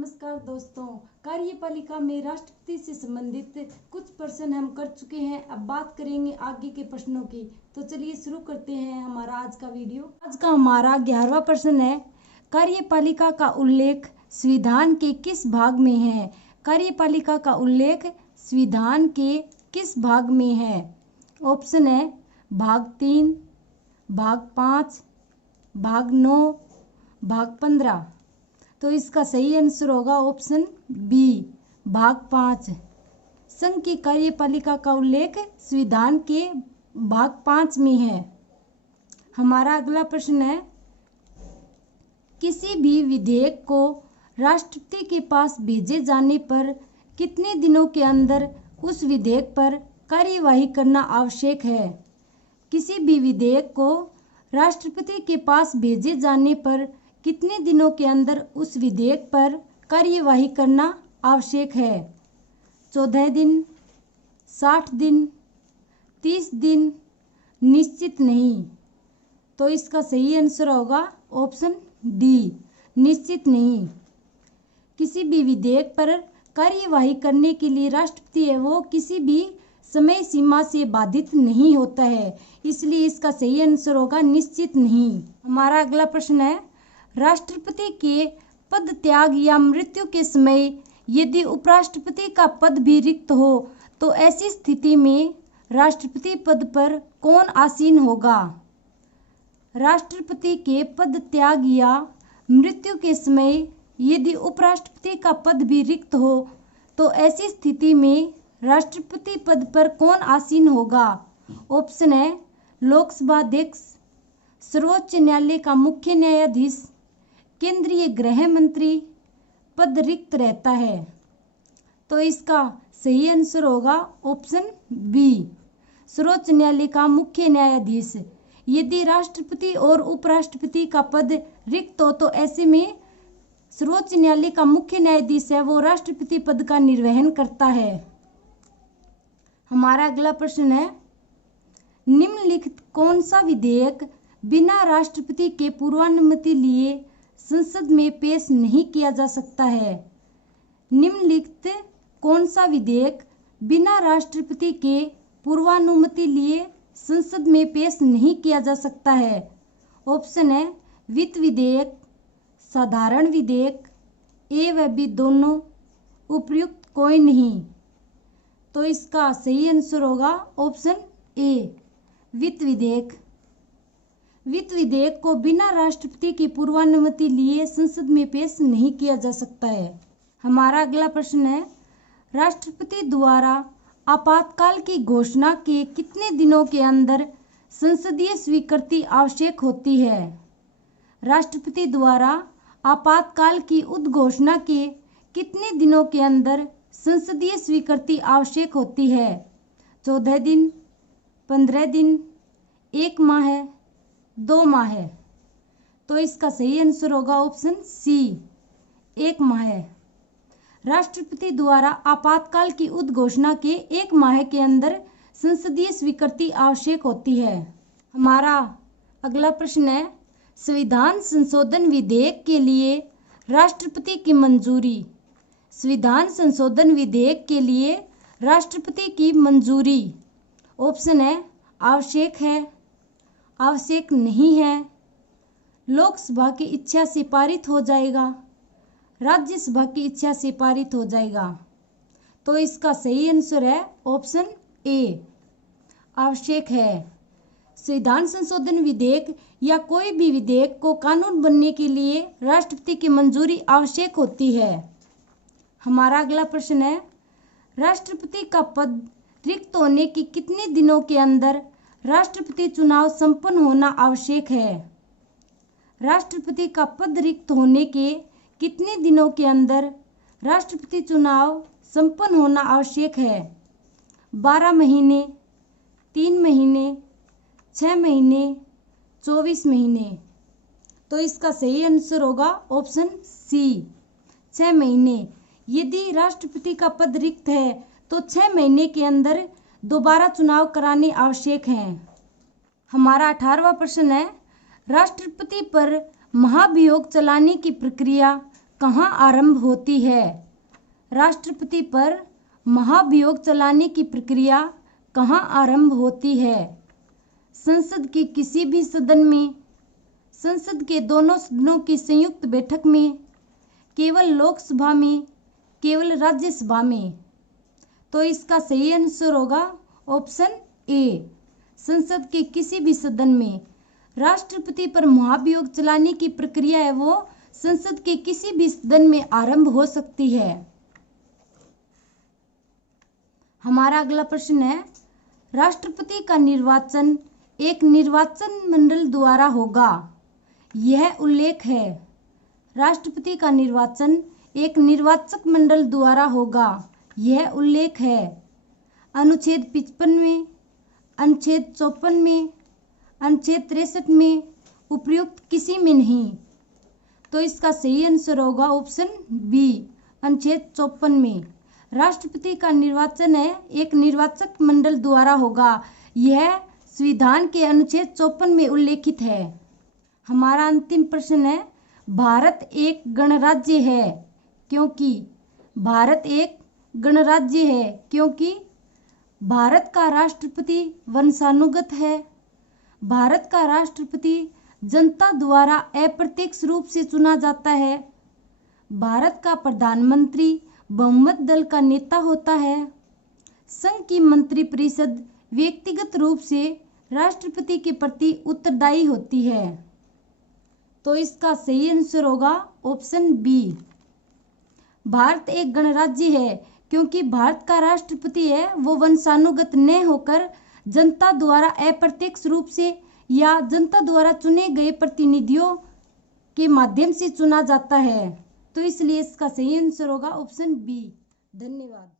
नमस्कार दोस्तों, कार्यपालिका में राष्ट्रपति से संबंधित कुछ प्रश्न हम कर चुके हैं। अब बात करेंगे आगे के प्रश्नों की। तो चलिए शुरू करते हैं हमारा आज का वीडियो। आज का हमारा 11वां प्रश्न है, कार्यपालिका का उल्लेख संविधान के किस भाग में है? कार्यपालिका का उल्लेख संविधान के किस भाग में है? ऑप्शन है भाग 3, भाग 5, भाग 9, भाग 15। तो इसका सही आंसर होगा ऑप्शन बी, भाग 5। संघ की कार्यपालिका का उल्लेख संविधान के भाग 5 में है। हमारा अगला प्रश्न है, किसी भी विधेयक को राष्ट्रपति के पास भेजे जाने पर कितने दिनों के अंदर उस विधेयक पर कार्यवाही करना आवश्यक है? किसी भी विधेयक को राष्ट्रपति के पास भेजे जाने पर कितने दिनों के अंदर उस विधेयक पर कार्यवाही करना आवश्यक है? 14 दिन, 60 दिन, 30 दिन, निश्चित नहीं। तो इसका सही आंसर होगा ऑप्शन डी, निश्चित नहीं। किसी भी विधेयक पर कार्यवाही करने के लिए राष्ट्रपति है वो किसी भी समय सीमा से बाधित नहीं होता है, इसलिए इसका सही आंसर होगा निश्चित नहीं। हमारा अगला प्रश्न है, राष्ट्रपति के पद त्याग या मृत्यु के समय यदि उपराष्ट्रपति का पद भी रिक्त हो तो ऐसी स्थिति में राष्ट्रपति पद पर कौन आसीन होगा? राष्ट्रपति के पद त्याग या मृत्यु के समय यदि उपराष्ट्रपति का पद भी रिक्त हो तो ऐसी स्थिति में राष्ट्रपति पद पर कौन आसीन होगा? ऑप्शन है लोकसभा अध्यक्ष, सर्वोच्च न्यायालय का मुख्य न्यायाधीश, केंद्रीय गृह मंत्री, पद रिक्त रहता है। तो इसका सही आंसर होगा ऑप्शन बी, सर्वोच्च न्यायालय का मुख्य न्यायाधीश। यदि राष्ट्रपति और उपराष्ट्रपति का पद रिक्त हो तो ऐसे में सर्वोच्च न्यायालय का मुख्य न्यायाधीश है वो राष्ट्रपति पद का निर्वहन करता है। हमारा अगला प्रश्न है, निम्नलिखित कौन सा विधेयक बिना राष्ट्रपति के पूर्वानुमति लिए संसद में पेश नहीं किया जा सकता है? निम्नलिखित कौन सा विधेयक बिना राष्ट्रपति के पूर्वानुमति लिए संसद में पेश नहीं किया जा सकता है? ऑप्शन है वित्त विधेयक, साधारण विधेयक, ए व बी दोनों, उपयुक्त कोई नहीं। तो इसका सही आंसर होगा ऑप्शन ए, वित्त विधेयक। वित्त विधेयक को बिना राष्ट्रपति की पूर्वानुमति लिए संसद में पेश नहीं किया जा सकता है। हमारा अगला प्रश्न है, राष्ट्रपति द्वारा आपातकाल की घोषणा के कितने दिनों के अंदर संसदीय स्वीकृति आवश्यक होती है? राष्ट्रपति द्वारा आपातकाल की उद्घोषणा के कितने दिनों के अंदर संसदीय स्वीकृति आवश्यक होती है? 14 दिन, 15 दिन, 1 माह है, 2 माह है। तो इसका सही आंसर होगा ऑप्शन सी, 1 माह है। राष्ट्रपति द्वारा आपातकाल की उद्घोषणा के 1 माह के अंदर संसदीय स्वीकृति आवश्यक होती है। हमारा अगला प्रश्न है, संविधान संशोधन विधेयक के लिए राष्ट्रपति की मंजूरी। संविधान संशोधन विधेयक के लिए राष्ट्रपति की मंजूरी। ऑप्शन है आवश्यक है, आवश्यक नहीं है, लोकसभा की इच्छा से पारित हो जाएगा, राज्यसभा की इच्छा से पारित हो जाएगा। तो इसका सही आंसर है ऑप्शन ए, आवश्यक है। संविधान संशोधन विधेयक या कोई भी विधेयक को कानून बनने के लिए राष्ट्रपति की मंजूरी आवश्यक होती है। हमारा अगला प्रश्न है, राष्ट्रपति का पद रिक्त होने के कितने दिनों के अंदर राष्ट्रपति चुनाव संपन्न होना आवश्यक है? राष्ट्रपति का पद रिक्त होने के कितने दिनों के अंदर राष्ट्रपति चुनाव संपन्न होना आवश्यक है? 12 महीने, 3 महीने, 6 महीने, 24 महीने। तो इसका सही आंसर होगा ऑप्शन सी, 6 महीने। यदि राष्ट्रपति का पद रिक्त है तो 6 महीने के अंदर दोबारा चुनाव कराने आवश्यक हैं। हमारा 18वां प्रश्न है, राष्ट्रपति पर महाभियोग चलाने की प्रक्रिया कहाँ आरंभ होती है? राष्ट्रपति पर महाभियोग चलाने की प्रक्रिया कहाँ आरंभ होती है? संसद के किसी भी सदन में, संसद के दोनों सदनों की संयुक्त बैठक में, केवल लोकसभा में, केवल राज्यसभा में? तो इसका सही आंसर होगा ऑप्शन ए, संसद के किसी भी सदन में। राष्ट्रपति पर महाभियोग चलाने की प्रक्रिया है वो संसद के किसी भी सदन में आरंभ हो सकती है। हमारा अगला प्रश्न है, राष्ट्रपति का निर्वाचन एक निर्वाचन मंडल द्वारा होगा, यह उल्लेख है। राष्ट्रपति का निर्वाचन एक निर्वाचक मंडल द्वारा होगा, यह उल्लेख है। अनुच्छेद 55 में, अनुच्छेद 54 में, अनुच्छेद 63 में, उपयुक्त किसी में नहीं। तो इसका सही आंसर होगा ऑप्शन बी, अनुच्छेद 54 में। राष्ट्रपति का निर्वाचन है एक निर्वाचक मंडल द्वारा होगा, यह संविधान के अनुच्छेद 54 में उल्लेखित है। हमारा अंतिम प्रश्न है, भारत एक गणराज्य है क्योंकि? भारत एक गणराज्य है क्योंकि भारत का राष्ट्रपति वंशानुगत है। भारत का राष्ट्रपति जनता द्वारा अप्रत्यक्ष रूप से चुना जाता है। भारत का प्रधानमंत्री बहुमत दल का नेता होता है। संघ की मंत्रिपरिषद व्यक्तिगत रूप से राष्ट्रपति के प्रति उत्तरदायी होती है। तो इसका सही आंसर होगा ऑप्शन बी, भारत एक गणराज्य है क्योंकि भारत का राष्ट्रपति है वो वंशानुगत न होकर जनता द्वारा अप्रत्यक्ष रूप से या जनता द्वारा चुने गए प्रतिनिधियों के माध्यम से चुना जाता है। तो इसलिए इसका सही आंसर होगा ऑप्शन बी। धन्यवाद।